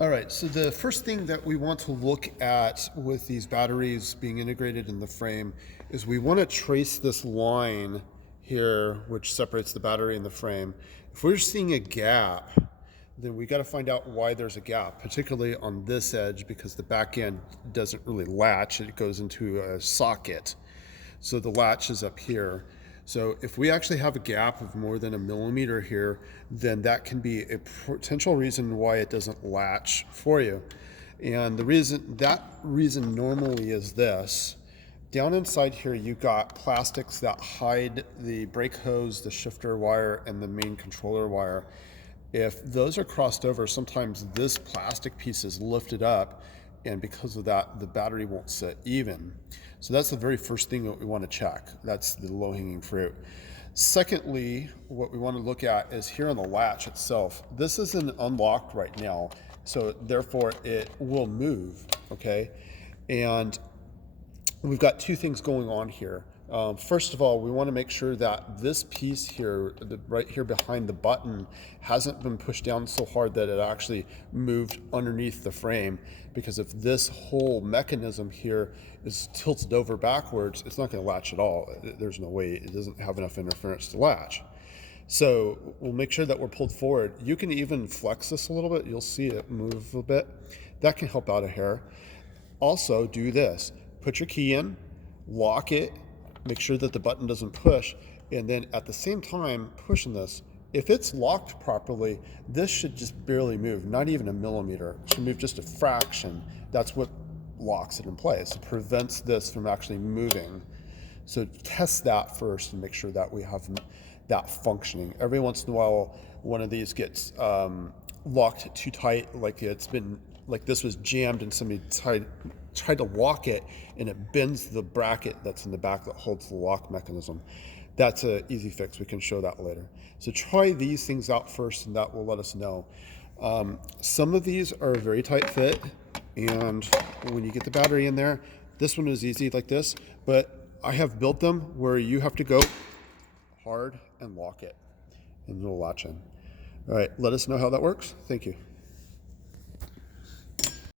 All right, so the first thing that we want to look at with these batteries being integrated in the frame is we want to trace this line here, which separates the battery and the frame. If we're seeing a gap, then we got to find out why there's a gap, particularly on this edge, because the back end doesn't really latch. It goes into a socket. So the latch is up here. So if we actually have a gap of more than a millimeter here, then that can be a potential reason why it doesn't latch for you. And that reason normally is this. Down inside here, you've got plastics that hide the brake hose, the shifter wire, and the main controller wire. If those are crossed over, sometimes this plastic piece is lifted up, and because of that, the battery won't sit even. So that's the very first thing that we want to check. That's the low-hanging fruit. Secondly, what we want to look at is here on the latch itself. This isn't unlocked right now, so therefore it will move, okay? And we've got two things going on here. First of all, we want to make sure that this piece here, right here behind the button, hasn't been pushed down so hard that it actually moved underneath the frame. Because if this whole mechanism here is tilted over backwards, it's not going to latch at all. There's no way. It doesn't have enough interference to latch. So we'll make sure that we're pulled forward. You can even flex this a little bit. You'll see it move a bit. That can help out a hair. Also, do this. Put your key in, lock it, make sure that the button doesn't push, and then at the same time pushing this. If it's locked properly, this should just barely move, not even a millimeter. It should move just a fraction. That's what locks it in place. It prevents this from actually moving. So test that first and make sure that we have that functioning. Every once in a while, one of these gets locked too tight, like this was jammed and somebody tried to lock it, and it bends the bracket that's in the back that holds the lock mechanism. That's an easy fix. We can show that later. So try these things out first, and that will let us know. Some of these are a very tight fit, and when you get the battery in there, this one is easy like this, but I have built them where you have to go hard and lock it, and it'll latch in. All right, let us know how that works. Thank you.